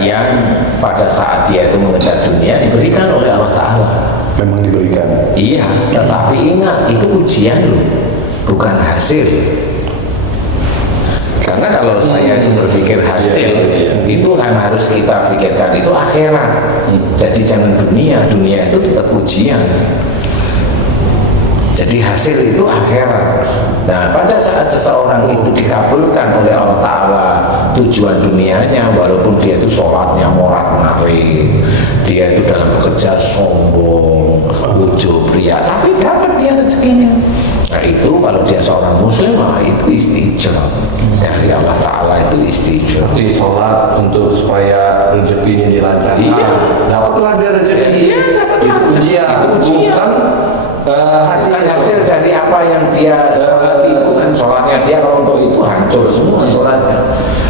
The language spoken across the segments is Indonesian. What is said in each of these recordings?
yang pada saat dia itu mengejar dunia diberikan oleh Allah Ta'ala. Memang diberikan. Iya, tetapi ingat itu ujian loh, bukan hasil. Karena kalau saya itu berpikir hasil, itu kan harus kita pikirkan itu akhirat. Jadi jangan dunia, dunia itu tetap ujian. Jadi hasil itu akhirat. Nah, pada saat seseorang itu dikabulkan oleh Allah Ta'ala tujuan dunianya, walaupun dia itu sholatnya morat-marit, dia itu dalam bekerja sombong, ujub, ria, tapi dapat dia rezekinya. Nah itu kalau dia seorang muslim, itu istijab dari Allah Ta'ala, itu istijab. Seperti sholat untuk supaya rezekinya dilancarkan. Iya. Dapatlah dia rezeki. Iya, dapatlah itu ujian. Itu ujian. Bukan hasil dari apa yang dia sholat itu kan, sholatnya dia kalau untuk itu hancur semua sholatnya.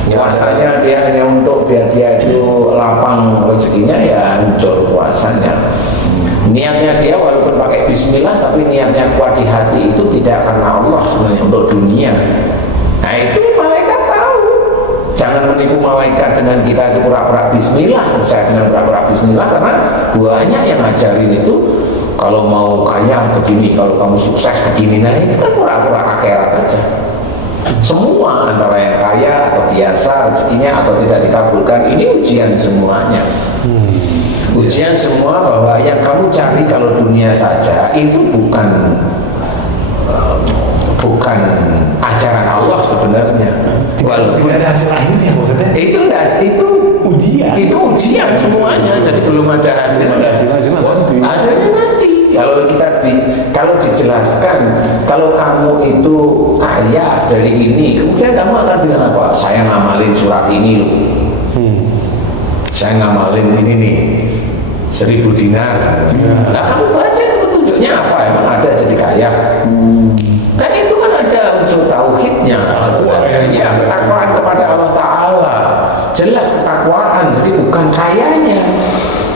Puasanya dia hanya untuk biar dia itu lapang rezekinya, ya hancur puasanya. Niatnya dia walaupun pakai bismillah, tapi niatnya kuat di hati itu tidak karena Allah sebenarnya, untuk dunia. Nah itu malaikat tahu. Jangan menipu malaikat dengan kita itu pura-pura bismillah, selesai dengan pura-pura bismillah, karena banyak yang ngajarin itu kalau mau kaya begini, kalau kamu sukses begini. Nah itu kan pura-pura akhirat aja. Semua antara yang kaya atau biasa rezekinya atau tidak dikabulkan, ini ujian semuanya. Ujian semua, bahwa yang kamu cari kalau dunia saja itu bukan ajaran Allah sebenarnya. Walaupun ada hasil akhirnya maksudnya. Itu ujian. Itu ujian semuanya. Jadi belum ada hasilnya. Hasilnya nanti. Kalau dijelaskan, kalau kamu itu kaya dari ini, kemudian kamu akan bilang apa? Saya ngamalin surat ini loh. Saya ngamalin ini nih, 1000 dinar. Nah kamu baca itu petunjuknya apa? Emang ada jadi kaya? Kan itu kan ada unsur tauhidnya sebenarnya. Ya, ketakwaan kepada Allah Ta'ala. Jelas ketakwaan, jadi bukan kayanya.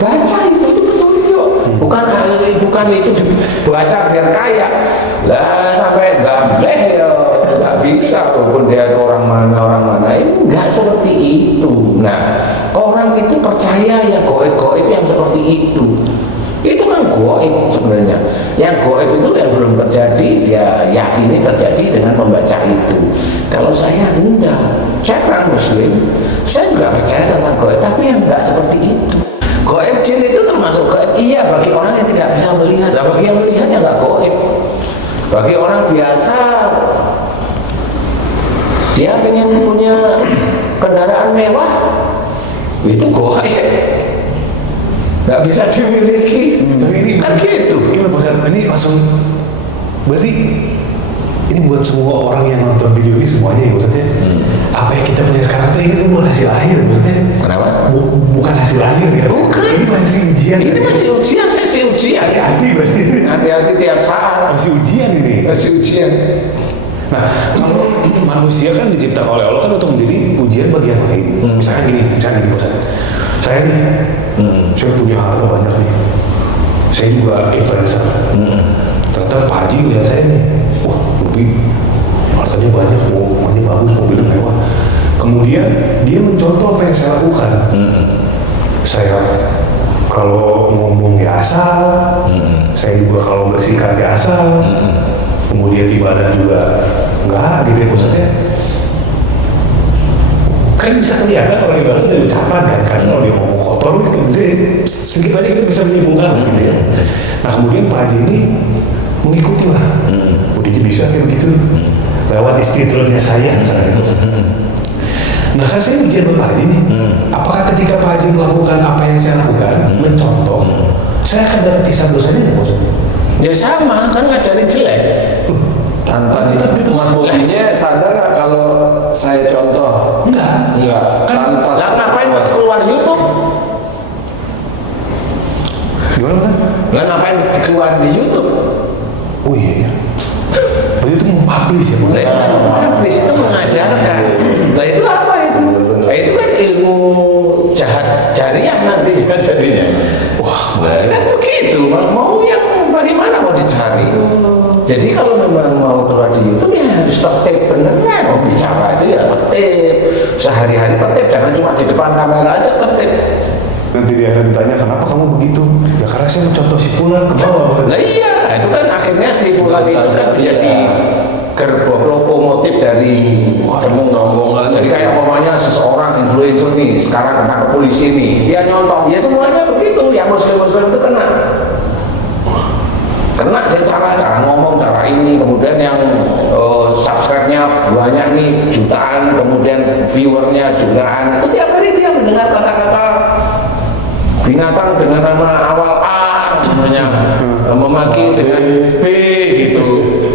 Baca itu petunjuk. Bukan itu baca biar kaya. Lah sampai gableh ya nggak bisa, walaupun dia itu orang mana itu nggak seperti itu. Nah, orang itu percaya yang goib-goib yang seperti itu. Itu kan goib sebenarnya. Yang goib itu yang belum terjadi, dia yakini terjadi dengan membaca itu. Kalau saya enggak, saya orang muslim, saya juga percaya tentang goib, tapi yang enggak seperti itu. Goib jin itu termasuk goib, iya, bagi orang yang tidak bisa melihat. Nah, bagi yang melihatnya enggak goib. Bagi orang biasa, dia ingin punya kendaraan mewah, itu goib, nggak bisa dimiliki. Tapi ini kan gitu. Ini langsung berarti ini buat semua orang yang nonton video ini semuanya ya maksudnya. Apa yang kita punya sekarang tuh ini bukan hasil akhir maksudnya. Kenapa? Bukan hasil akhir ya. Bukan. Ini masih ujian. Ini masih ujian, sesi ujian. Hati-hati berarti. Hati-hati tiap saat. Masih ujian ini. Masih ujian. Nah, kalau manusia kan diciptakan oleh Allah kan untuk menjadi ujian bagi yang lain. Misalnya gini Bosan. Saya nih, saya punya harta banyak nih. Saya juga influencer. Ternyata Pak Haji lihat saya nih, wah lebih hartanya banyak, rumahnya bagus, mobilnya mewah. Kemudian dia mencontoh apa yang saya lakukan. Saya kalau ngomong ya asal, saya juga kalau bersihkan ya asal. Kemudian ibadah juga enggak gitu ya maksudnya. Kan bisa kelihatan orang ibadah itu dari ucapan kan kalau dia ngomong kotor kita bisa sedikit aja kita bisa menyimpulkan gitu ya. Nah kemudian Pak Haji ini mengikuti lah. Udah bisa kayak begitu lewat istidlolnya saya misalnya. Nah kan saya ujian Pak Haji nih. Apakah ketika Pak Haji melakukan apa yang saya lakukan, mencontoh, saya akan dapat hisab dosanya nggak maksudnya? Ya sama, kan ngajarin jelek. Tanpa itu Mas Bobinya sadar nggak kalau saya contoh? Enggak. Tanpa. Lah ngapain keluar YouTube? Gimana kan? Lah ngapain keluar di YouTube? Oh iya ya. Berarti itu mempublish ya Lah itu kan publish, itu mengajarkan. Lah itu apa itu? Lah itu kan ilmu jahat jariah nanti kan jadinya. Wah, kan begitu. Mau yang bagaimana mau dicari? Jadi kalau memang mau keluar di YouTube ya harus tertib beneran. Mau bicara itu ya tertib. Sehari-hari tertib, jangan cuma di depan kamera aja tertib. Nanti dia akan ditanya kenapa kamu begitu? Ya karena saya mencontoh si Fulan ke bawah. Lah iya, itu kan akhirnya si Fulan itu kan menjadi gerbong lokomotif dari semua rombongan. Jadi kayak umpamanya seseorang influencer nih, sekarang kena ke polisi nih, dia nyontoh, ya semuanya begitu. Yang muslim-muslim itu kena cara ngomong, cara ini, kemudian yang subscribe-nya banyak nih jutaan, kemudian viewernya jutaan, itu tiap hari dia mendengar kata-kata binatang dengan nama awal A, namanya memaki dengan B gitu.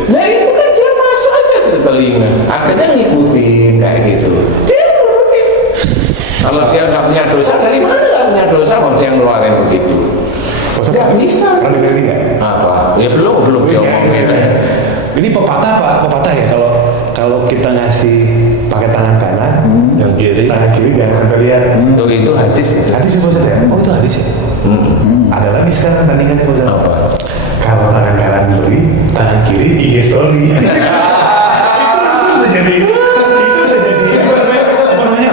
Nah itu kan dia masuk aja ke telinga, akhirnya ngikutin kayak gitu. Dia nurunin. Kalau dia nggak punya dosa, dari mana nggak punya dosa kalau dia ngeluarin begitu? Nggak bisa. Pernah dengar ini nggak? Apa? Ya belum dia ngomongin. Ini pepatah apa? Pepatah ya kalau kita ngasih pakai tangan kanan, yang kiri, tangan kiri jangan sampai lihat. Oh, itu hadis itu. Hadis itu Ustaz ya? Oh itu hadis ya? Ada lagi sekarang tandingannya Ustaz. Apa? Kalau tangan kanan beli, tangan kiri IG story. Itu udah jadi apa namanya?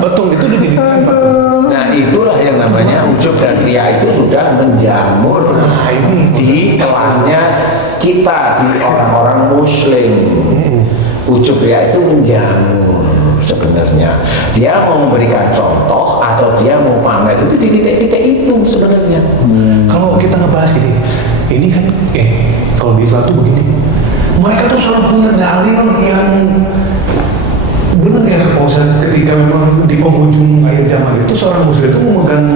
Betul, itu udah jadi Nah itulah yang namanya ujub dan ria itu sudah menjamur ini di kelasnya kita, di orang-orang muslim. Ujub ria itu menjamur sebenarnya. Dia mau memberikan contoh atau dia mau pamer itu di titik-titik itu sebenarnya. Kalau kita ngebahas gini, ini kan kalau di Islam tuh begini, mereka tuh selalu punya dalil yang benar ya Pak Ustaz, ketika memang di penghujung akhir zaman itu seorang muslim itu memegang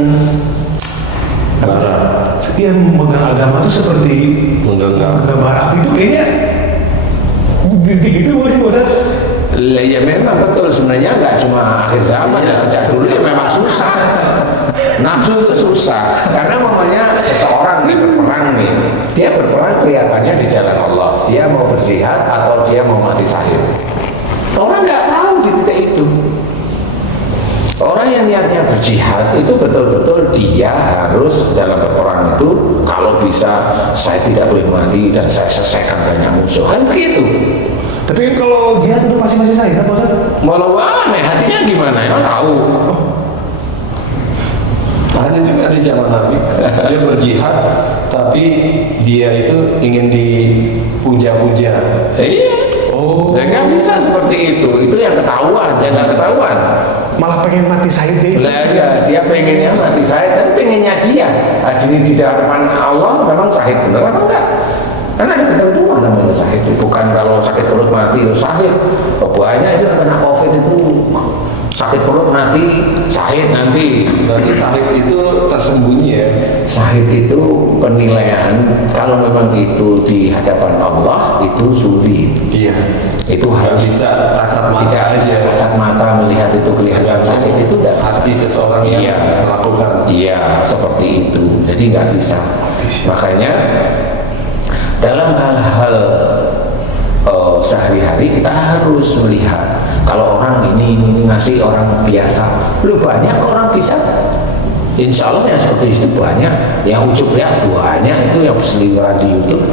dia memegang agama itu seperti gambar api itu kayaknya gitu bukan sih Pak Ustaz? Ya memang betul, sebenarnya nggak cuma akhir zaman ya, sejak dulu ya memang susah. Nafsu itu susah karena mamanya seseorang nih berperang nih, dia berperang kelihatannya di jalan Allah, dia mau berjihad atau dia mau mati syahid. Orang nggak tahu di titik itu. Orang yang niatnya berjihad itu betul-betul dia harus dalam berperang itu kalau bisa saya tidak boleh mati dan saya selesaikan banyak musuh, kan begitu. Tapi kalau dia itu masih saya kan Ustaz? Walau alam ya hatinya gimana ya tahu. Ada juga di zaman Nabi, dia berjihad, tapi dia itu ingin dipuja-puja. Iya. Oh. Ya nggak bisa seperti itu yang ketahuan, yang nggak ketahuan. Malah pengen mati syahid deh. Lah, dia pengennya mati syahid, dan pengennya dia. Ini di hadapan Allah memang syahid benar apa enggak? Karena ada ketentuan namanya syahid. Bukan kalau sakit perut mati itu syahid. Banyak itu yang kena COVID itu sakit perut mati, syahid nanti. Berarti syahid itu tersembunyi ya? Syahid itu penilaian kalau memang itu di hadapan Allah itu sulit. Iya. Itu harus bisa kasat mata tidak bisa aja. kasat mata melihat itu kelihatan syahid itu tidak bisa. Hati seseorang yang melakukan. Iya, seperti itu. Jadi nggak bisa. Makanya dalam hal-hal sehari-hari kita harus melihat kalau orang ini ngasih orang biasa, lu banyak orang bisa. Insya Allah yang seperti itu banyak, yang ujub ya banyak itu yang berseliweran di YouTube.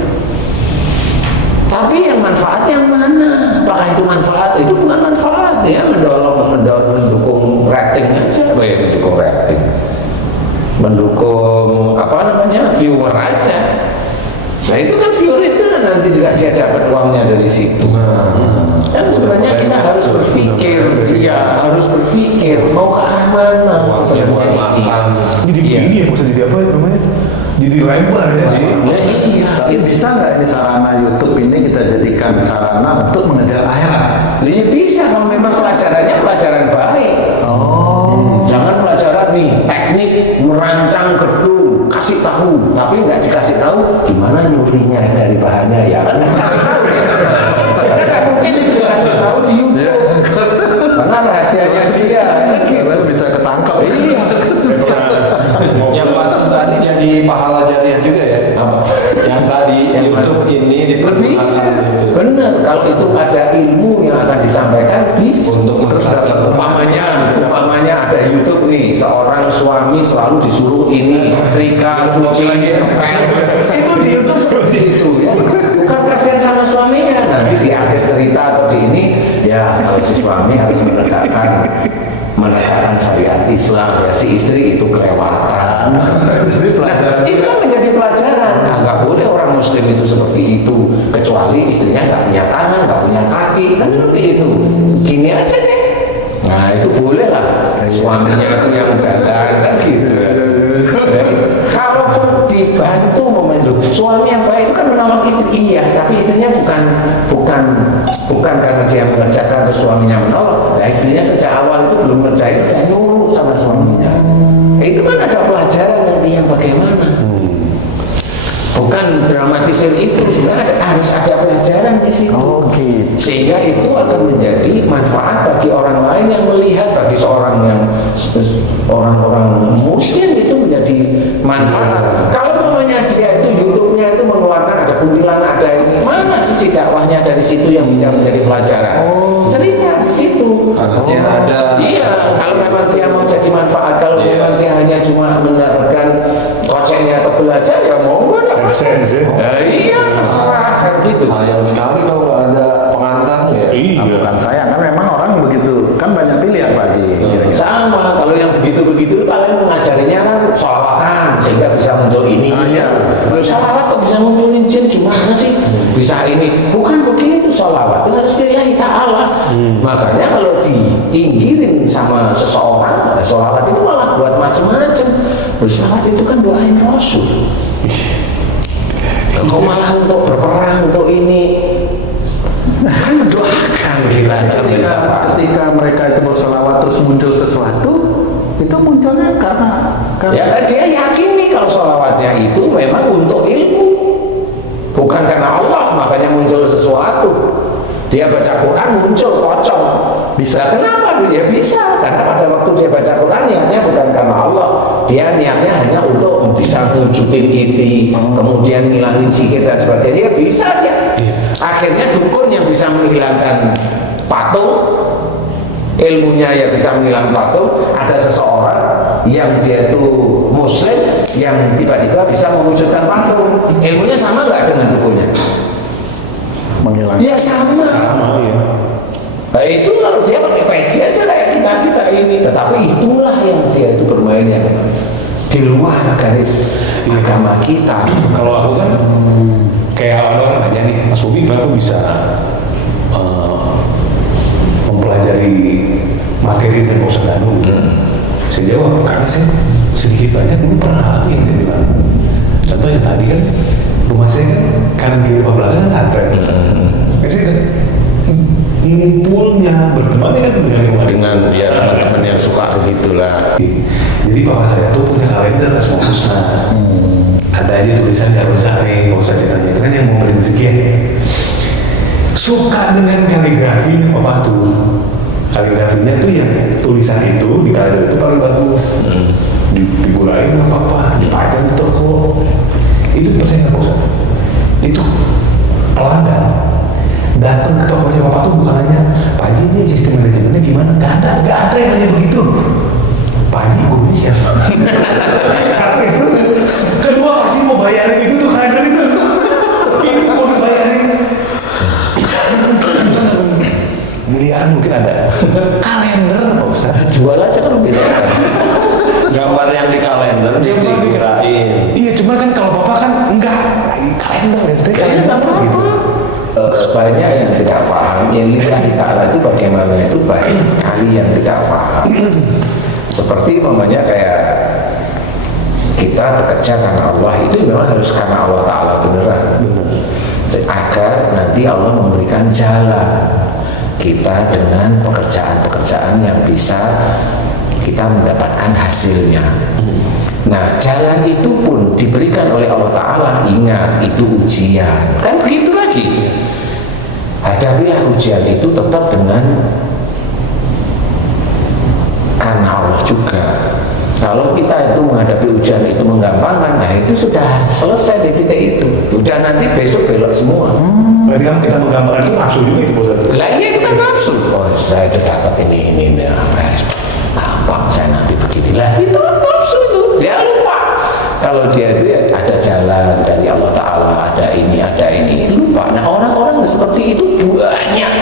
Tapi yang manfaat yang mana? Apakah itu manfaat? Itu bukan manfaat ya, mendukung rating aja, mendukung rating, mendukung apa namanya viewer aja. Nah itu kan viewer itu nanti juga dia dapat uangnya dari situ. Kan sebenarnya kita harus berpikir, ya harus berpikir mau ke arah mana sebenarnya Jadi ini ya bisa jadi apa namanya? Jadi lebar ya sih. Iya. Tapi bisa nggak ini sarana YouTube ini kita jadikan sarana untuk mengejar akhirat? Ya bisa kalau memang pelajarannya pelajaran baik. Jangan pelajaran nih teknik merancang gedung, kasih tahu, tapi nggak dikasih tahu gimana nyurinya dari bahannya ya kan nggak kasih tahu ya. Karena nggak mungkin dikasih tahu di YouTube. Karena rahasianya dia. Karena bisa ketangkap. Iya. Yang tadi jadi pahala jariah juga ya? Apa? Yang tadi Yang YouTube mana? ini Bisa. dipergunakan gitu. Benar, kalau itu ada ilmu yang akan disampaikan bisa. Untuk Terus umpamanya ada YouTube nih, seorang suami selalu disuruh ini setrika, cuci lagi, itu di YouTube seperti itu ya. Bukan kasihan sama suaminya. Nanti di akhir cerita atau di ini, ya kalau si suami harus menegakkan syariat Islam, ya si istri itu kelewatan. Jadi pelajaran itu kan menjadi pelajaran. Nah, nggak boleh orang Muslim itu seperti itu, kecuali istrinya nggak punya tangan, nggak punya kaki, kan seperti itu. Gini aja deh. Nah itu boleh lah. Suaminya itu yang jalan kan gitu. Kalaupun dibantu suami yang baik itu kan menolong istri, iya, tapi istrinya bukan karena dia mengerjakan terus suaminya menolong. Nah, istrinya sejak awal itu belum ngerjain, dia nyuruh sama suaminya. Itu kan ada pelajaran nanti yang bagaimana. Bukan dramatisir itu, sebenarnya harus ada pelajaran di situ. Oke. Sehingga itu akan menjadi manfaat bagi orang lain yang melihat, bagi orang-orang Muslim itu menjadi manfaat. Kalau namanya dia itu YouTube-nya itu mengeluarkan ada kuntilanak, ada ini, mana sisi dakwahnya dari situ yang bisa menjadi pelajaran? Cerita di situ. harusnya ada. Iya, kalau memang dia mau jadi manfaat, kalau memang dia hanya cuma mendapatkan koceknya atau belajar, ya monggo dapat. Sense ya. Iya, terserah kan gitu. Sayang sekali kalau nggak ada pengantarnya. Iya. Bukan saya, kan memang orang begitu. Kan banyak pilihan Pak Haji. Kira-kira. Sama, kalau yang begitu-begitu paling mengajarinya kan sholawatan sehingga bisa muncul ini. Kalau sholawat kok bisa munculin jin, gimana sih? Bisa ini. Bukan begitu, sholawat itu harus lillahi ta'ala. Makanya kalau diinggirin sama seseorang, sholawat itu malah buat macam-macam. Sholawat itu kan doain Rasul. Kok malah untuk berperang, untuk ini kan mendoakan kita. Ketika mereka itu bersolawat terus muncul sesuatu, itu munculnya karena Ya kan dia yakin nih kalau sholawatnya itu memang untuk ilmu, bukan karena Allah, makanya muncul sesuatu. Dia baca Quran muncul pocong. Bisa. Kenapa? Ya bisa, karena pada waktu dia baca Quran niatnya bukan karena Allah, dia niatnya hanya untuk bisa wujudin itu, kemudian ngilangin sikit dan sebagainya. Bisa aja. Akhirnya dukun yang bisa menghilangkan patung, ilmunya yang bisa menghilangkan patung, ada seseorang yang dia itu Muslim yang tiba-tiba bisa mewujudkan patung. Ilmunya sama nggak dengan dukunnya? menghilangkan. Ya sama. Sama ya. Nah itu kalau dia pakai peci aja kayak kita ini, tetapi itulah yang dia itu bermain yang di luar garis agama kita. Kalau aku kan kayak orang nanya nih, Mas Bobi kenapa bisa mempelajari materi dan Pak Danu? Saya jawab, karena saya sedikit banyak dulu pernah alami, saya bilang. Contohnya tadi kan rumah saya kan kanan kiri belakang santren. Saya kan ngumpulnya berteman kan Dengan ya teman-teman yang suka begitulah. Jadi papa saya tuh punya kalender Asmaul Husna. Ada aja tulisannya harus nih, nggak usah ceritanya. Kan yang mau rezeki ya. Suka dengan kaligrafinya papa tuh. Kaligrafinya tuh yang tulisan itu di kalender itu paling bagus. Digulain nggak apa-apa, dipajang di toko. Itu percaya nggak usah. Itu pelanggan datang ke tokonya bapak tuh bukan hanya Pak Haji ini sistem manajemennya gimana? Gak ada yang hanya begitu. Pak Haji gurunya siapa? Siapa itu? Kedua pasti mau bayarin itu tuh kalender itu. Itu mau dibayarin. Miliaran mungkin ada. Kalender Pak Ustaz. Jual aja kan beda. Gambar yang di kalender dikirain. Iya cuma kan kalau bapak kan enggak kalender ente kalender gitu. Banyak yang tidak paham, yang lillahi ta'ala itu bagaimana itu banyak sekali yang tidak paham. Seperti umpamanya kayak kita bekerja karena Allah, itu memang harus karena Allah Ta'ala beneran. Agar nanti Allah memberikan jalan kita dengan pekerjaan-pekerjaan yang bisa kita mendapatkan hasilnya. Nah, jalan itu pun diberikan oleh Allah Ta'ala. Ingat, itu ujian. Kan begitu lagi. Hadapilah ujian itu tetap dengan karena Allah juga. Kalau kita itu menghadapi ujian itu menggampangkan, nah itu sudah selesai di titik itu. Udah nanti besok belok semua. Ketika kita menggambarkan itu nafsu juga itu Ustaz. Lah iya itu kan nafsu. Oh, saya itu dapat ini gampang saya nanti begini. Lah itu kan nafsu itu. Dia lupa. Kalau dia itu ya ada jalan dari Allah Ta'ala, ada ini, lupa. Nah orang-orang seperti itu banyak.